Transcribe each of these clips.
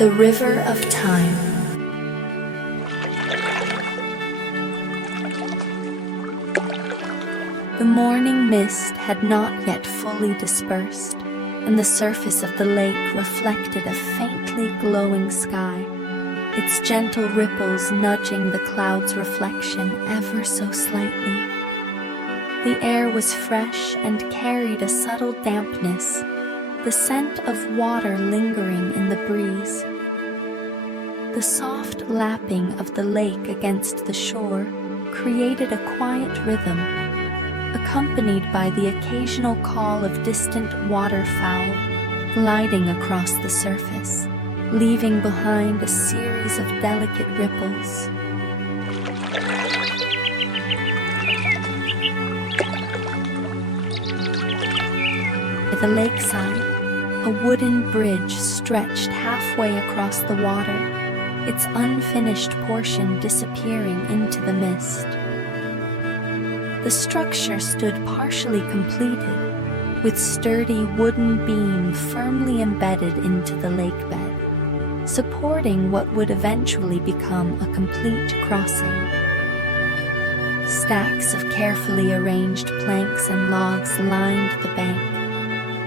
The River of Time. The morning mist had not yet fully dispersed, and the surface of the lake reflected a faintly glowing sky, its gentle ripples nudging the cloud's reflection ever so slightly. The air was fresh and carried a subtle dampness, the scent of water lingering in the breeze. The soft lapping of the lake against the shore created a quiet rhythm, accompanied by the occasional call of distant waterfowl gliding across the surface, leaving behind a series of delicate ripples. At the lakeside, a wooden bridge stretched halfway across the water, its unfinished portion disappearing into the mist. The structure stood partially completed, with sturdy wooden beam firmly embedded into the lake bed, supporting what would eventually become a complete crossing. Stacks of carefully arranged planks and logs lined the bank,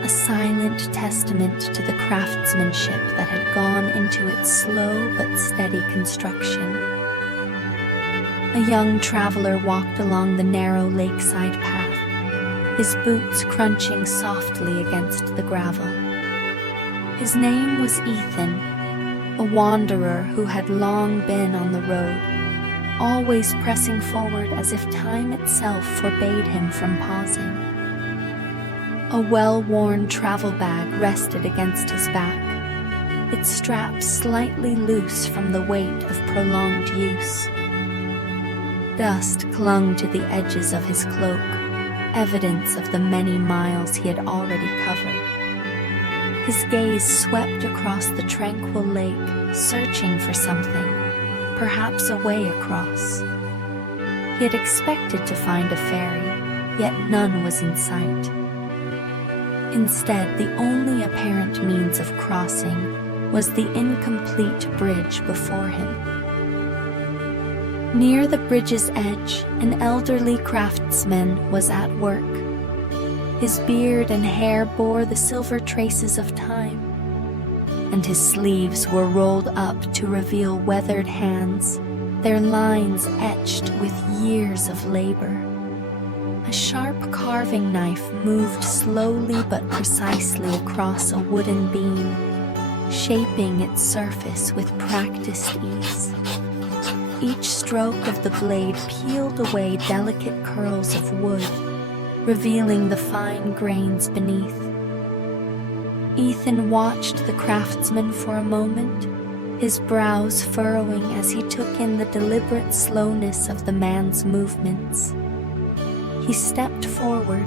a silent testament to the craftsmanship that had gone into its slow but steady construction. A young traveler walked along the narrow lakeside path, his boots crunching softly against the gravel. His name was Ethan, a wanderer who had long been on the road, always pressing forward as if time itself forbade him from pausing. A well-worn travel bag rested against his back, its straps slightly loose from the weight of prolonged use. Dust clung to the edges of his cloak, evidence of the many miles he had already covered. His gaze swept across the tranquil lake, searching for something, perhaps a way across. He had expected to find a ferry, yet none was in sight. Instead, the only apparent means of crossing was the incomplete bridge before him. Near the bridge's edge, an elderly craftsman was at work. His beard and hair bore the silver traces of time, and his sleeves were rolled up to reveal weathered hands, their lines etched with years of labor. A sharp carving knife moved slowly but precisely across a wooden beam, shaping its surface with practiced ease. Each stroke of the blade peeled away delicate curls of wood, revealing the fine grains beneath. Ethan watched the craftsman for a moment, his brows furrowing as he took in the deliberate slowness of the man's movements. He stepped forward,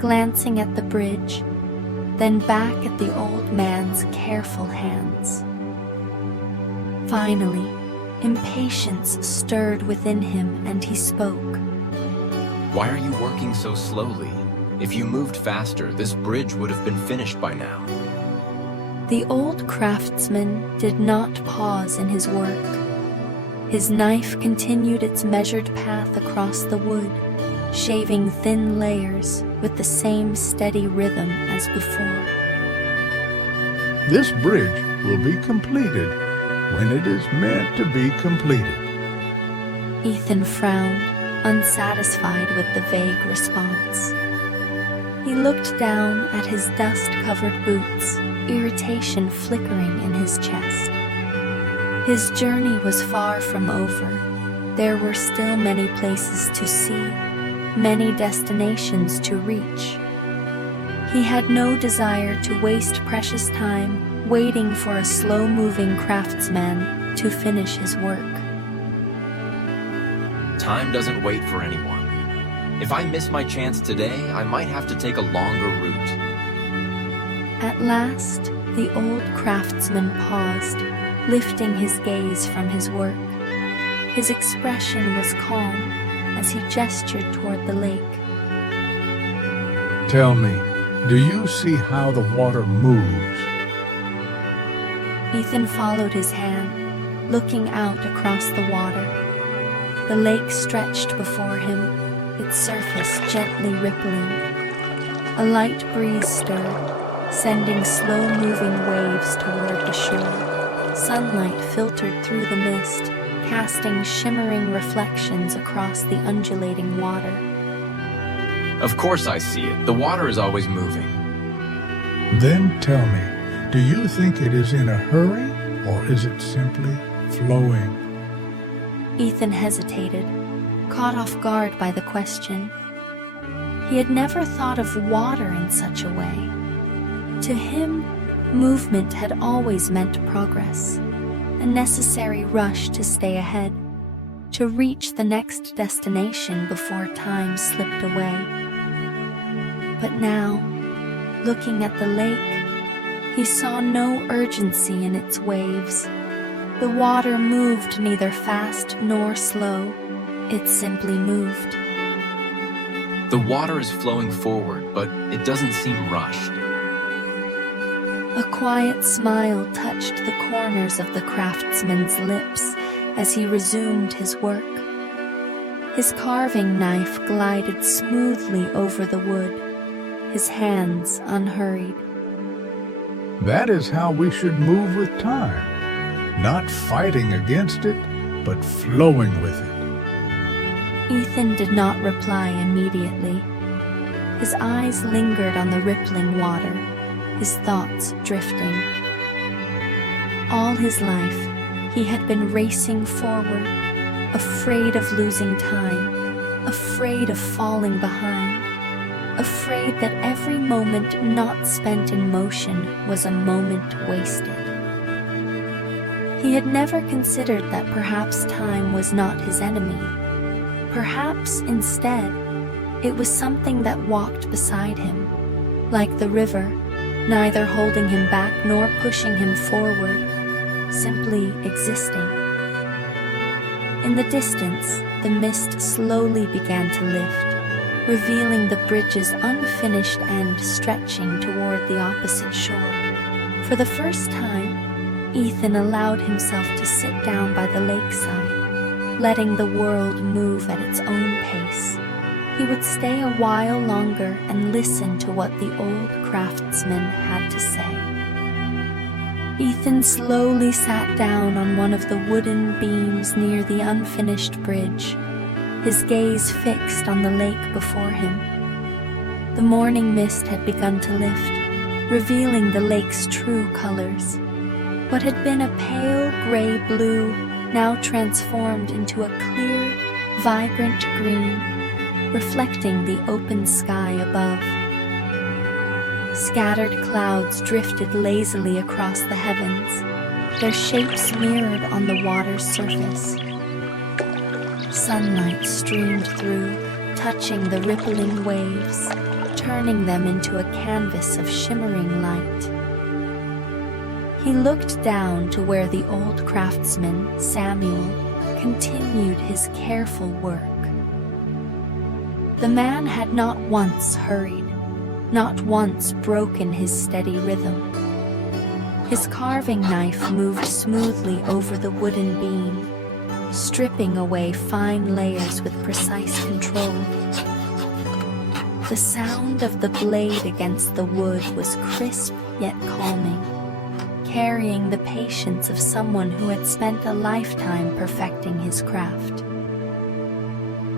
glancing at the bridge, then back at the old man's careful hands. Finally, impatience stirred within him, and he spoke. Why are you working so slowly? If you moved faster, this bridge would have been finished by now. The old craftsman did not pause in his work. His knife continued its measured path across the wood, shaving thin layers with the same steady rhythm as before. This bridge will be completed when it is meant to be completed. Ethan frowned, unsatisfied with the vague response. He looked down at his dust-covered boots, irritation flickering in his chest. His journey was far from over. There were still many places to see, many destinations to reach. He had no desire to waste precious time waiting for a slow-moving craftsman to finish his work. Time doesn't wait for anyone. If I miss my chance today, I might have to take a longer route. At last, the old craftsman paused, lifting his gaze from his work. His expression was calm as he gestured toward the lake. Tell me, do you see how the water moves? Ethan followed his hand, looking out across the water. The lake stretched before him, its surface gently rippling. A light breeze stirred, sending slow-moving waves toward the shore. Sunlight filtered through the mist, casting shimmering reflections across the undulating water. Of course I see it. The water is always moving. Then tell me, do you think it is in a hurry, or is it simply flowing? Ethan hesitated, caught off guard by the question. He had never thought of water in such a way. To him, movement had always meant progress, a necessary rush to stay ahead, to reach the next destination before time slipped away. But now, looking at the lake, he saw no urgency in its waves. The water moved neither fast nor slow. It simply moved. The water is flowing forward, but it doesn't seem rushed. A quiet smile touched the corners of the craftsman's lips as he resumed his work. His carving knife glided smoothly over the wood, his hands unhurried. That is how we should move with time, not fighting against it, but flowing with it. Ethan did not reply immediately. His eyes lingered on the rippling water, his thoughts drifting. All his life, he had been racing forward, afraid of losing time, afraid of falling behind, afraid that every moment not spent in motion was a moment wasted. He had never considered that perhaps time was not his enemy. Perhaps, instead, it was something that walked beside him, like the river, neither holding him back nor pushing him forward, simply existing. In the distance, the mist slowly began to lift, revealing the bridge's unfinished end stretching toward the opposite shore. For the first time, Ethan allowed himself to sit down by the lakeside, letting the world move at its own pace. He would stay a while longer and listen to what the old craftsman had to say. Ethan slowly sat down on one of the wooden beams near the unfinished bridge, his gaze fixed on the lake before him. The morning mist had begun to lift, revealing the lake's true colors. What had been a pale gray blue now transformed into a clear, vibrant green, reflecting the open sky above. Scattered clouds drifted lazily across the heavens, their shapes mirrored on the water's surface. Sunlight streamed through, touching the rippling waves, turning them into a canvas of shimmering light. He looked down to where the old craftsman, Samuel, continued his careful work. The man had not once hurried, not once broken his steady rhythm. His carving knife moved smoothly over the wooden beam, stripping away fine layers with precise control. The sound of the blade against the wood was crisp yet calming, carrying the patience of someone who had spent a lifetime perfecting his craft.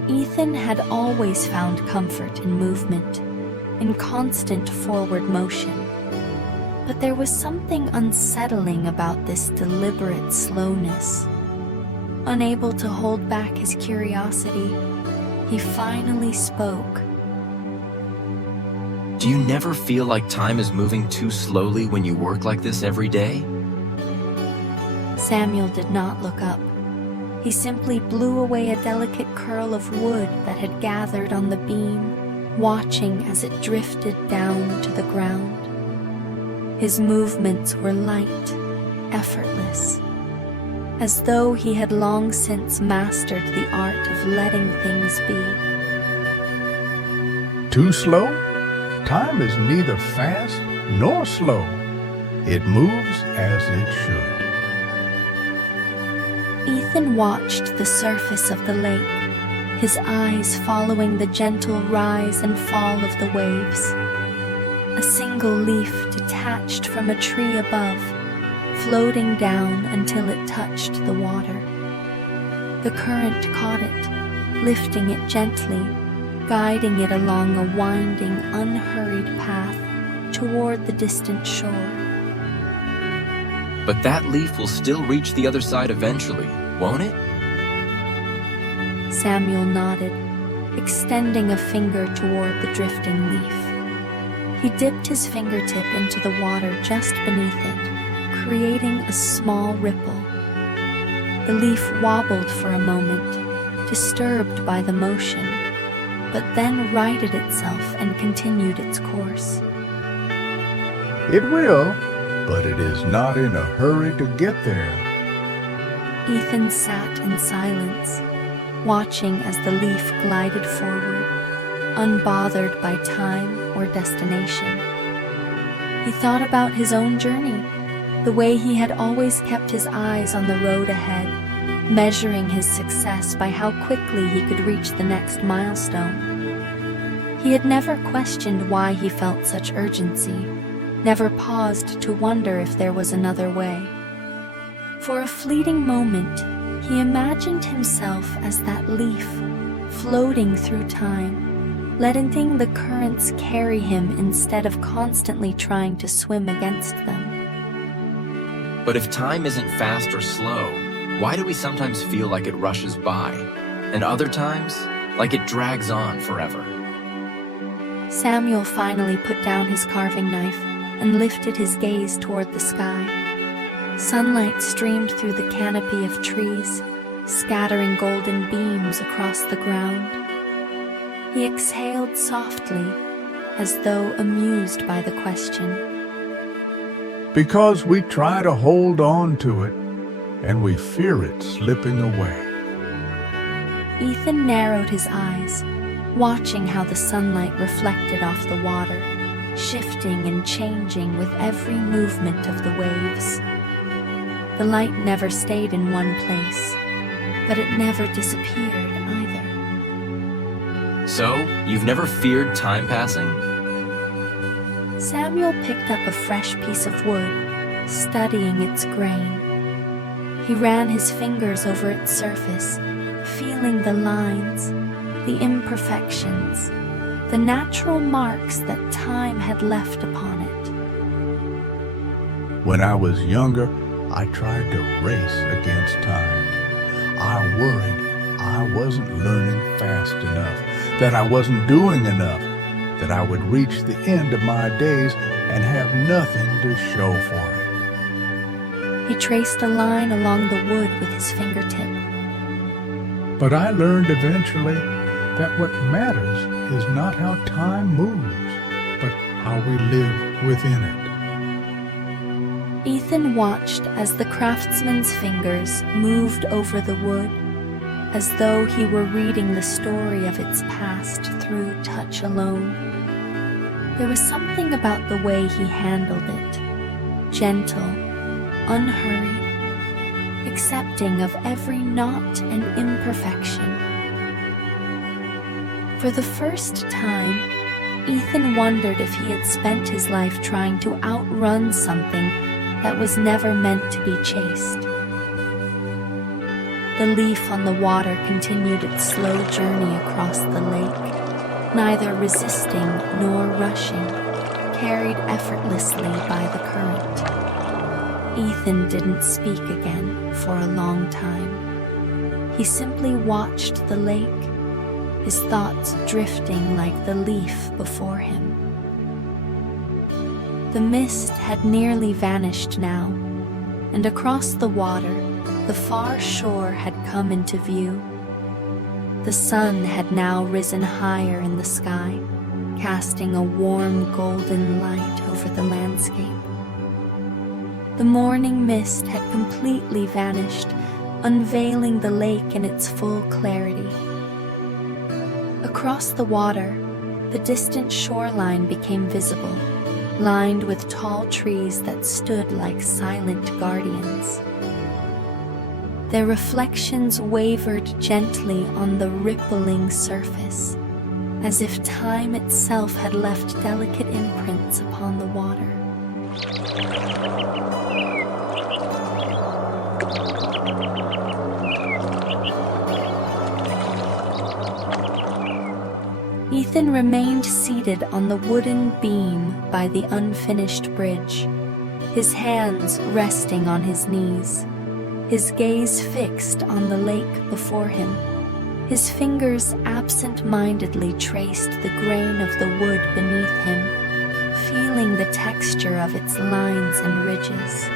Ethan had always found comfort in movement, in constant forward motion. But there was something unsettling about this deliberate slowness. Unable to hold back his curiosity, he finally spoke. Do you never feel like time is moving too slowly when you work like this every day? Samuel did not look up. He simply blew away a delicate curl of wood that had gathered on the beam, watching as it drifted down to the ground. His movements were light, effortless, as though he had long since mastered the art of letting things be. Too slow? Time is neither fast nor slow. It moves as it should. Ethan watched the surface of the lake, his eyes following the gentle rise and fall of the waves. A single leaf detached from a tree above, floating down until it touched the water. The current caught it, lifting it gently, guiding it along a winding, unhurried path toward the distant shore. But that leaf will still reach the other side eventually, won't it? Samuel nodded, extending a finger toward the drifting leaf. He dipped his fingertip into the water just beneath it, creating a small ripple. The leaf wobbled for a moment, disturbed by the motion, but then righted itself and continued its course. It will, but it is not in a hurry to get there. Ethan sat in silence, watching as the leaf glided forward, unbothered by time or destination. He thought about his own journey, the way he had always kept his eyes on the road ahead, measuring his success by how quickly he could reach the next milestone. He had never questioned why he felt such urgency, never paused to wonder if there was another way. For a fleeting moment, he imagined himself as that leaf, floating through time, letting the currents carry him instead of constantly trying to swim against them. But if time isn't fast or slow, why do we sometimes feel like it rushes by, and other times, like it drags on forever? Samuel finally put down his carving knife and lifted his gaze toward the sky. Sunlight streamed through the canopy of trees, scattering golden beams across the ground. He exhaled softly, as though amused by the question. Because we try to hold on to it, and we fear it slipping away. Ethan narrowed his eyes, watching how the sunlight reflected off the water, shifting and changing with every movement of the waves. The light never stayed in one place, but it never disappeared either. So, you've never feared time passing? Samuel picked up a fresh piece of wood, studying its grain. He ran his fingers over its surface, feeling the lines, the imperfections, the natural marks that time had left upon it. When I was younger, I tried to race against time. I worried I wasn't learning fast enough, that I wasn't doing enough, that I would reach the end of my days and have nothing to show for it. He traced a line along the wood with his fingertip. But I learned eventually that what matters is not how time moves, but how we live within it. Ethan watched as the craftsman's fingers moved over the wood, as though he were reading the story of its past through touch alone. There was something about the way he handled it, gentle, unhurried, accepting of every knot and imperfection. For the first time, Ethan wondered if he had spent his life trying to outrun something that was never meant to be chased. The leaf on the water continued its slow journey across the lake, neither resisting nor rushing, carried effortlessly by the current. Ethan didn't speak again for a long time. He simply watched the lake, his thoughts drifting like the leaf before him. The mist had nearly vanished now, and across the water, the far shore had come into view. The sun had now risen higher in the sky, casting a warm golden light over the landscape. The morning mist had completely vanished, unveiling the lake in its full clarity. Across the water, the distant shoreline became visible, lined with tall trees that stood like silent guardians. Their reflections wavered gently on the rippling surface, as if time itself had left delicate imprints upon the water. Ethan remained seated on the wooden beam by the unfinished bridge, his hands resting on his knees, his gaze fixed on the lake before him. His fingers absent-mindedly traced the grain of the wood beneath him, feeling the texture of its lines and ridges.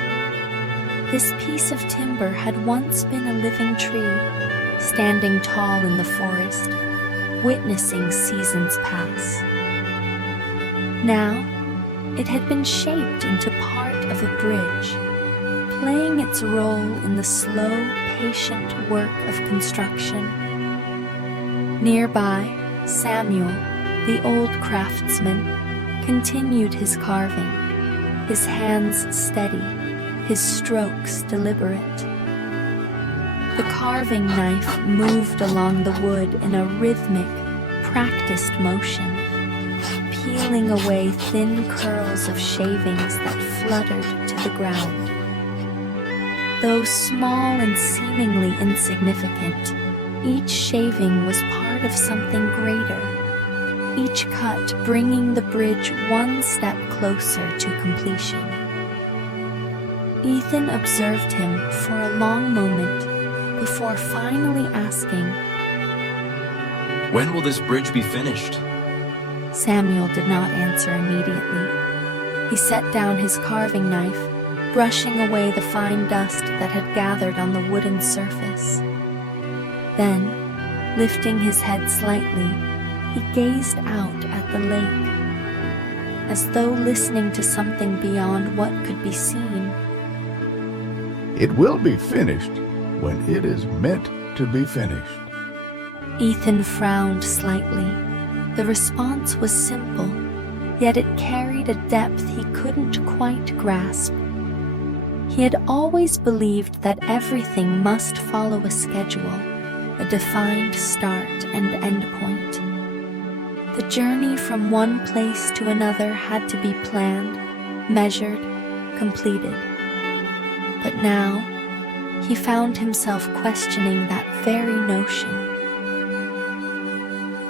This piece of timber had once been a living tree, standing tall in the forest, witnessing seasons pass. Now, it had been shaped into part of a bridge, playing its role in the slow, patient work of construction. Nearby, Samuel, the old craftsman, continued his carving, his hands steady, his strokes deliberate. The carving knife moved along the wood in a rhythmic, practiced motion, peeling away thin curls of shavings that fluttered to the ground. Though small and seemingly insignificant, each shaving was part of something greater, each cut bringing the bridge one step closer to completion. Ethan observed him for a long moment before finally asking, "When will this bridge be finished?" Samuel did not answer immediately. He set down his carving knife, brushing away the fine dust that had gathered on the wooden surface. Then, lifting his head slightly, he gazed out at the lake, as though listening to something beyond what could be seen. It will be finished when it is meant to be finished. Ethan frowned slightly. The response was simple, yet it carried a depth he couldn't quite grasp. He had always believed that everything must follow a schedule, a defined start and end point. The journey from one place to another had to be planned, measured, completed. But now, he found himself questioning that very notion.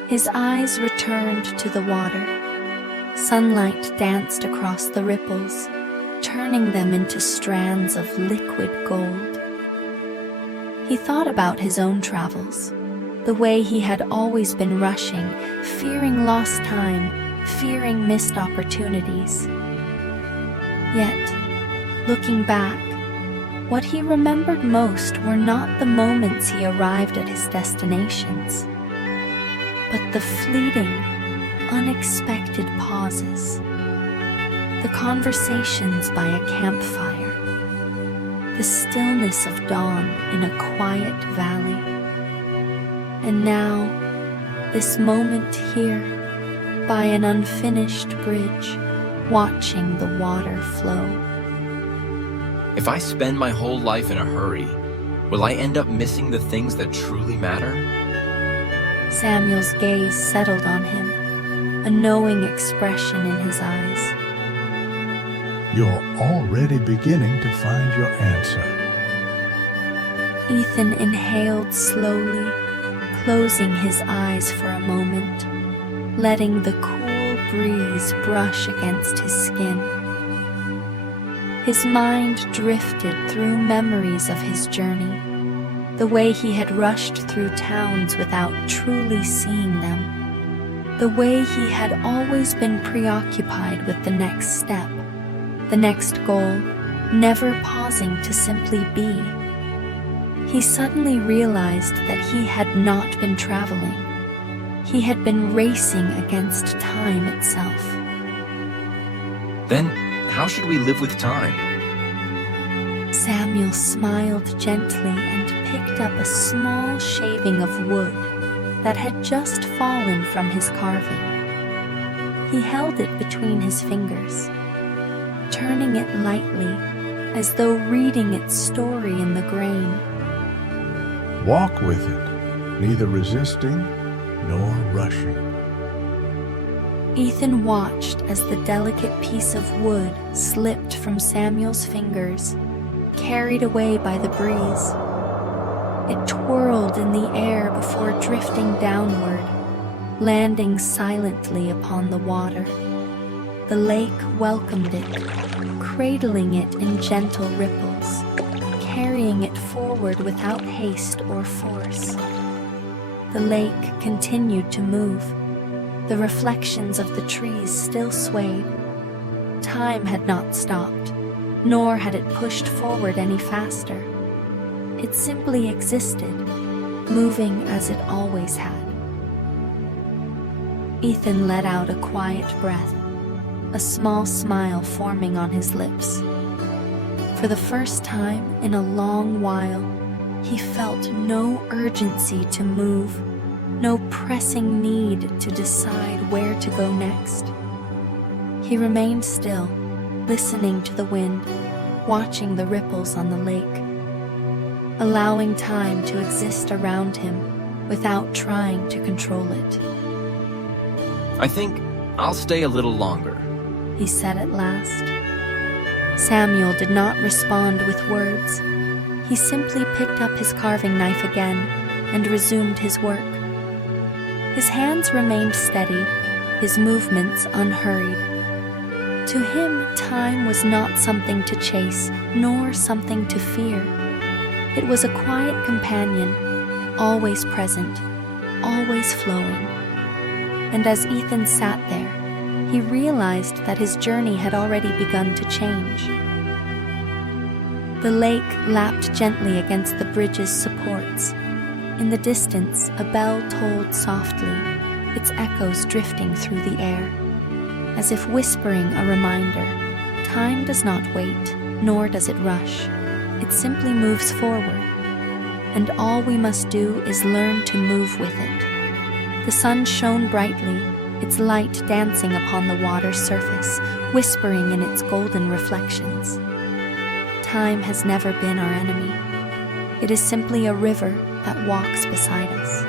His eyes returned to the water. Sunlight danced across the ripples, turning them into strands of liquid gold. He thought about his own travels, the way he had always been rushing, fearing lost time, fearing missed opportunities. Yet, looking back, what he remembered most were not the moments he arrived at his destinations, but the fleeting, unexpected pauses, the conversations by a campfire, the stillness of dawn in a quiet valley, and now, this moment here, by an unfinished bridge, watching the water flow. If I spend my whole life in a hurry, will I end up missing the things that truly matter? Samuel's gaze settled on him, a knowing expression in his eyes. You're already beginning to find your answer. Ethan inhaled slowly, closing his eyes for a moment, letting the cool breeze brush against his skin. His mind drifted through memories of his journey, the way he had rushed through towns without truly seeing them, the way he had always been preoccupied with the next step, the next goal, never pausing to simply be. He suddenly realized that he had not been traveling. He had been racing against time itself. Then, how should we live with time? Samuel smiled gently and picked up a small shaving of wood that had just fallen from his carving. He held it between his fingers, turning it lightly, as though reading its story in the grain. Walk with it, neither resisting nor rushing. Ethan watched as the delicate piece of wood slipped from Samuel's fingers, carried away by the breeze. It twirled in the air before drifting downward, landing silently upon the water. The lake welcomed it, cradling it in gentle ripples, carrying it forward without haste or force. The lake continued to move. The reflections of the trees still swayed. Time had not stopped, nor had it pushed forward any faster. It simply existed, moving as it always had. Ethan let out a quiet breath, a small smile forming on his lips. For the first time in a long while, he felt no urgency to move, no pressing need to decide where to go next. He remained still, listening to the wind, watching the ripples on the lake, allowing time to exist around him without trying to control it. I think I'll stay a little longer, He said at last. Samuel did not respond with words. He simply picked up his carving knife again and resumed his work. His hands remained steady, his movements unhurried. To him, time was not something to chase, nor something to fear. It was a quiet companion, always present, always flowing. And as Ethan sat there, he realized that his journey had already begun to change. The lake lapped gently against the bridge's supports. In the distance, a bell tolled softly, its echoes drifting through the air, as if whispering a reminder. Time does not wait, nor does it rush. It simply moves forward, and all we must do is learn to move with it. The sun shone brightly, its light dancing upon the water's surface, whispering in its golden reflections. Time has never been our enemy. It is simply a river that walks beside us.